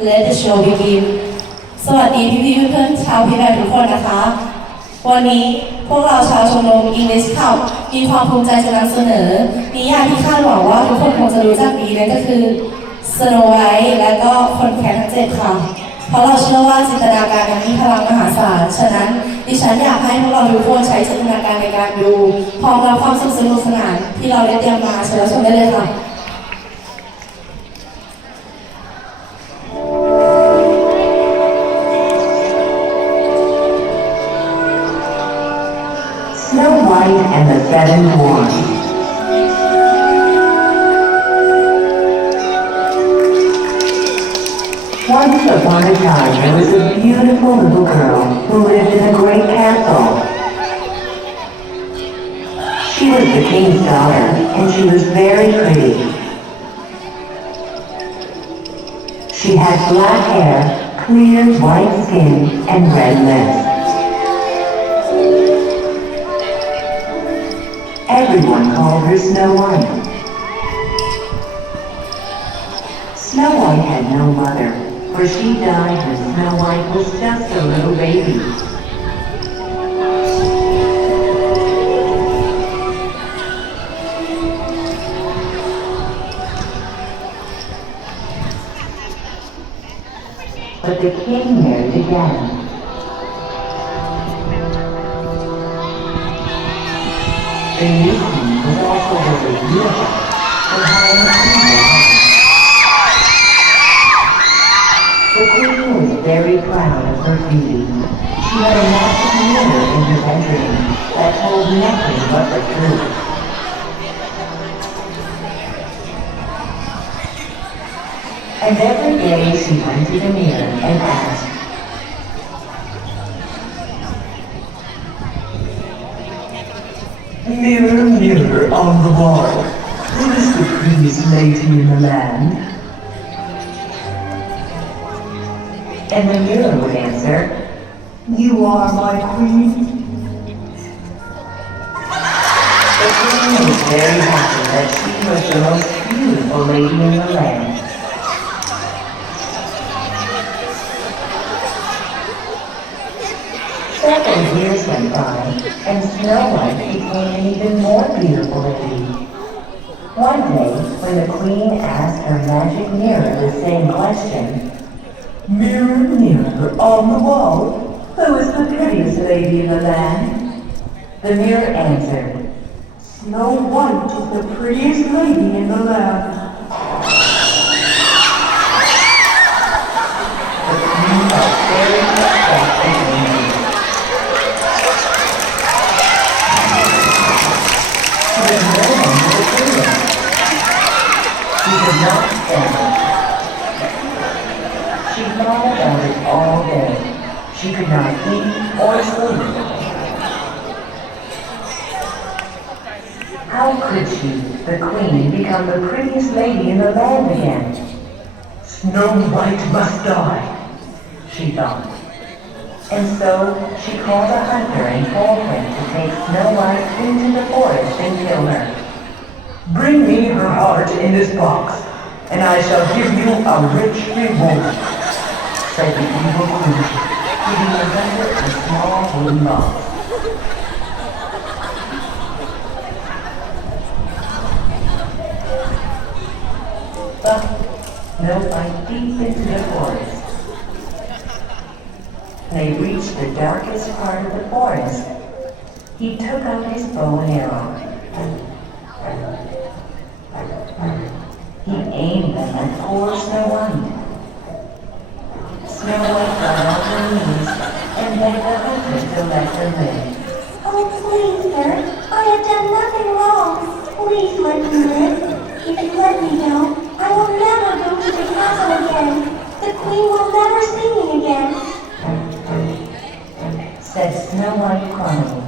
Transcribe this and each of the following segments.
Let the show begin สวัสดีพี่ๆเพื่อนๆชาวพีแบทุกคนนะคะวันนี้พวกเราชาวชมรม English Club มีความภูมิใจจะนำเสนอนิยายที่คาดหวังว่าทุกคนคงจะรู้จักดีนั่นก็คือ Snow White และก็คนแคระทั้ง7ค่ะเพราะเราเชื่อว่าจินตนาการมีพลังมหาศาลฉะนั้นดิฉันอยากให้พวกเราทุกคนใช้จินตนาการในการดูพร้อมรับความสนุกสนานที่เราได้เตรียมมาเชิญรับชมได้เลยค่ะSnow White and the Seven Dwarfs. Once upon a time, there was a beautiful little girl who lived in a great castle. She was the king's daughter, and she was very pretty. She had black hair, clear white skin, and red lips. Everyone called her Snow White. Snow White had no mother, for she died when Snow White was just a little baby. But the king married again. The new queen was also very beautiful, and had an unusual heart. The queen was very proud of her beauty. She had a massive mirror in her bedroom that told nothing but the truth. And every day she went to the mirror and asked, "Mirror, mirror on the wall, who is the prettiest lady in the land?" And the mirror would answer, "You are my queen." The queen was very happy that she was the most beautiful lady in the land. Several years went by, and Snow White became an even more beautiful lady. One day, when the queen asked her magic mirror the same question, "Mirror, mirror on the wall, who is the prettiest lady in the land?" The mirror answered, "Snow White is the prettiest lady in the land." The queen felt very upset and angry. She was no longer the prettiest. She could not stand it. She thought about it all day. She could not eat or sleep. How could she, the queen, become the prettiest lady in the land again? Snow White must die, she thought. And so she called a hunter and told him to take Snow White into the forest and kill her. "Bring me her heart in this box, and I shall give you a rich reward," said the evil queen, giving the hunter a small wooden box. But Snow White deep into the forest. They reached the darkest part of the forest. He took out his bow and arrow. He aimed them at poor Snow White. Snow White got on her knees and begged the hunter to let her live. "Oh, please, sir, I have done nothing wrong. Please let me live. If you let me go, I will never go to the castle again. The queen will never see me again," said Snow White crying.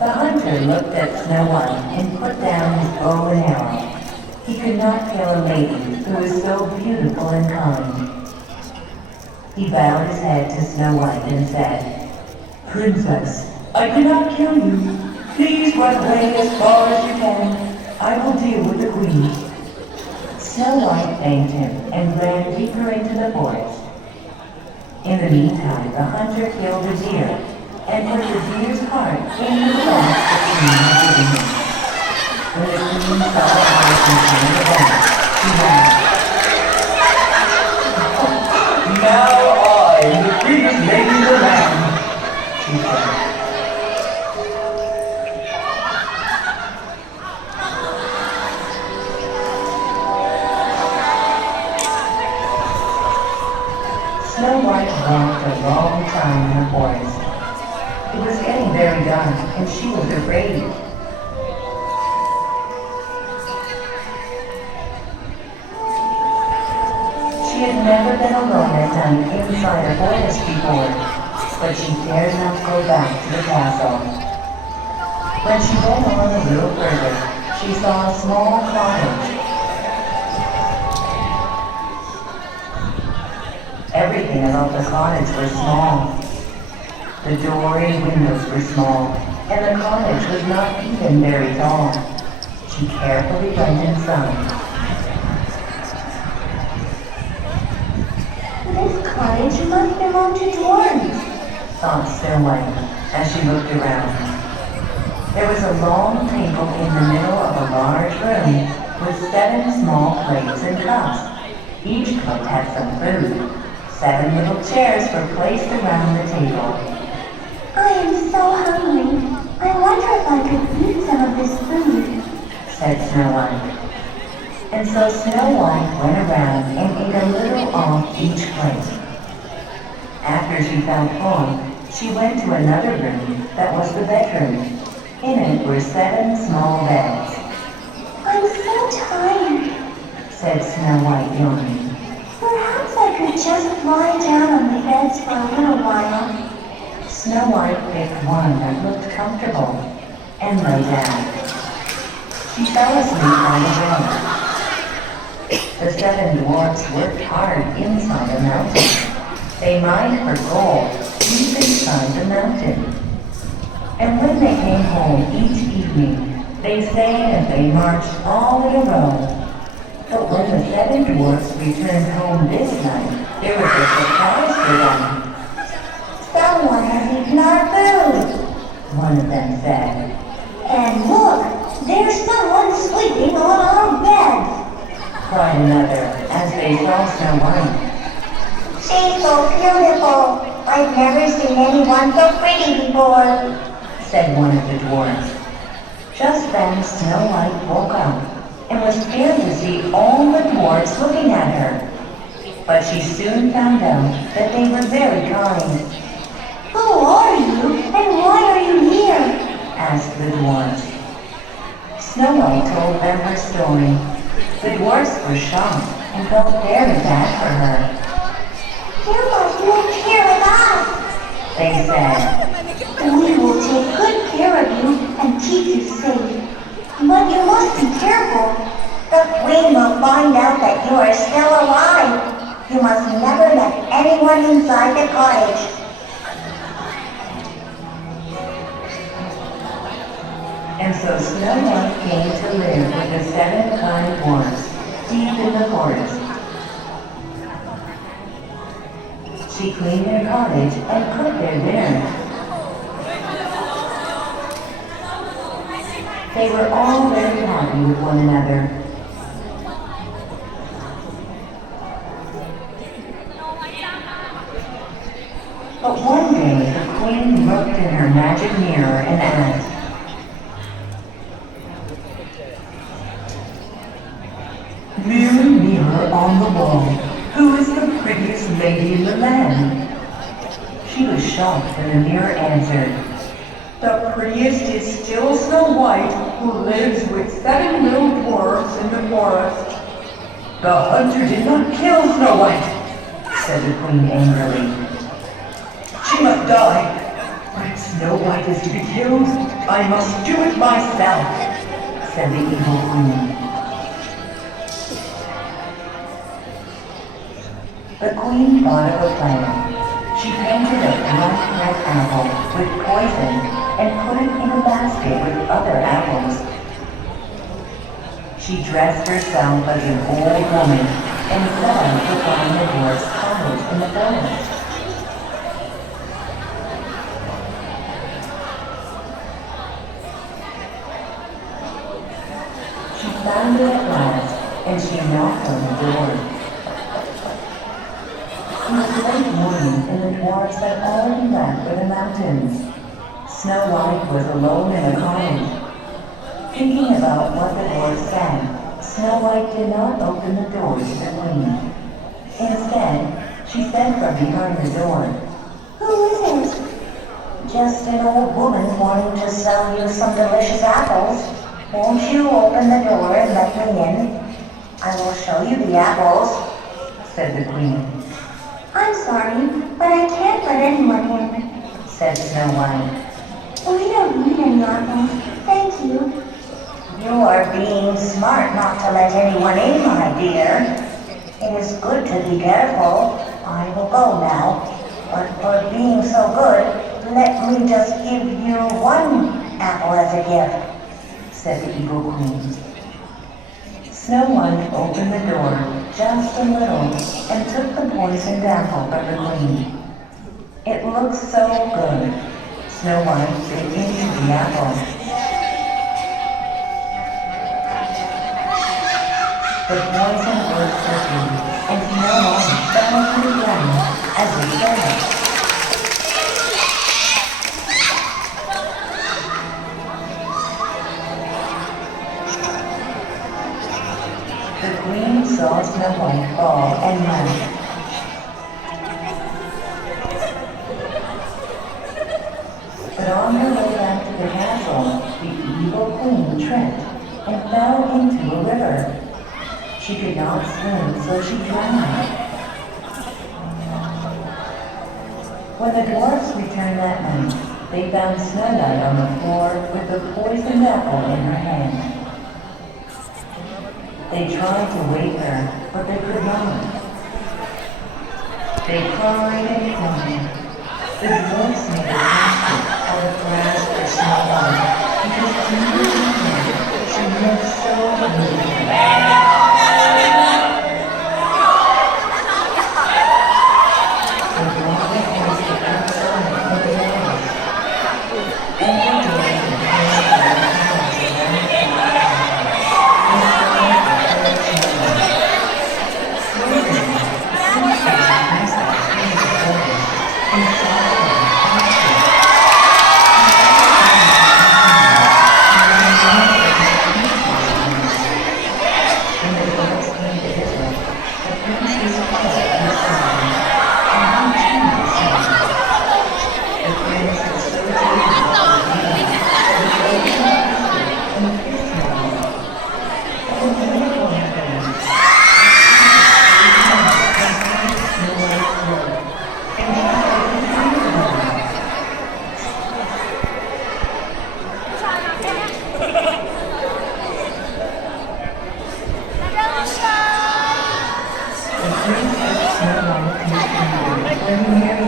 The hunter looked at Snow White and put down his bow and arrow. He could not kill a lady who was so beautiful and kind. He bowed his head to Snow White and said, "Princess, I cannot kill you. Please run away as far as you can. I will deal with the queen." Snow White thanked him and ran deeper into the forest. In the meantime, the hunter killed a deer and put the deer's heart into the box the queen had given him. When the queen saw the heart inside the box, she laughed. Now I am the prettiest lady in the land, she said. Snow White walked a long time in the forest. It was getting very dark, and she was afraid. She had never been alone at night inside a forest before, but she dared not go back to the castle. When she went on a little further, she saw a small cottage. Everything about the cottage was small. The door and windows were small, and the cottage was not even very tall. She carefully went inside. This cottage must belong to dwarves, Thought Snow White as she looked around. There was a long table in the middle of a large room with 7 small plates and cups. Each plate had some food. 7 little chairs were placed around the table. I am so hungry. I wonder if I could eat some of this food. Said Snow White. And so Snow White went around and ate a little off each plate. After she felt full, she went to another room that was the bedroom. In it were 7 small beds. I'm so tired. Said Snow White, yawning. Perhaps I could just lie down on the beds for a little while. Snow White picked one that looked comfortable and lay down. She fell asleep on the bed. The 7 dwarfs worked hard inside the mountain. They mined for gold deep inside the mountain. And when they came home each evening, they sang and they marched all in a row. But when the 7 dwarfs returned home this night, there was a surprise for them. Someone has eaten our food. One of them said. And look, there's someone sleeping on our beds. Cried another as they saw Snow White. She's so beautiful. I've never seen anyone so pretty before. Said one of the dwarfs. Just then Snow White woke up and was scared to see all the dwarfs looking at her. But she soon found out that they were very kind. Who are you and why are you here? Asked the dwarfs. Snow White told them her story. The dwarfs were shocked and felt very bad for her. You must live here with us. They said. We will take good care of you and keep you safe. But you must be careful. The queen will find out that you are still alive. You must never let anyone inside the cottage. And so Snow White came to live with the 7 kind dwarfs deep in the forest. She cleaned their cottage and cooked their dinner. They were all very happy with one another. But one day the queen looked in her magic mirror and asked, "Mirror, mirror on the wall, who is the prettiest lady in the land?" She was shocked when the mirror answered, The prettiest is still Snow White, who lives with 7 little dwarfs in the forest. The hunter did not kill Snow White, said the queen angrily. she must die. But if Snow White is to be killed, I must do it myself. Said the evil queen. The queen thought of a plan. She painted a black red apple with poison and put it in a basket with other apples. She dressed herself as an old woman and set out to find the dwarf's cottage in the forest. She found it at last, and she knocked on the door. It was late morning, and the dwarfs had already left for the mountains. Snow White was alone in the cottage. Thinking about what the dwarf said, Snow White did not open the door to the queen. Instead, she said from behind the door, Who is it? "Just an old woman wanting to sell you some delicious apples. Won't you open the door and let me in? I will show you the apples," said the queen. I'm sorry, but I can't let anyone in. Said Snow White. We don't need any apples. Thank you. "You are being smart not to let anyone in, my dear. It is good to be careful. I will go now. But for being so good, let me just give you one apple as a gift," said the evil queen. Snow White opened the door just a little and took the poisoned apple from the queen. It looked so good. Snow White bit into the apple. The poison worked quickly, and Snow White fell to the ground as it fell. The queen saw Snow White fall and laughed. But on her way back to the castle, the evil queen tripped and fell into a river. She could not swim, so she drowned. When the dwarfs returned that night, they found Snow White on the floor with the poisoned apple in her hand. They tried to wake her, but they could not. They cried and cried. The dwarfs made a basket out of grass for Snow White because she looked so beautiful. When he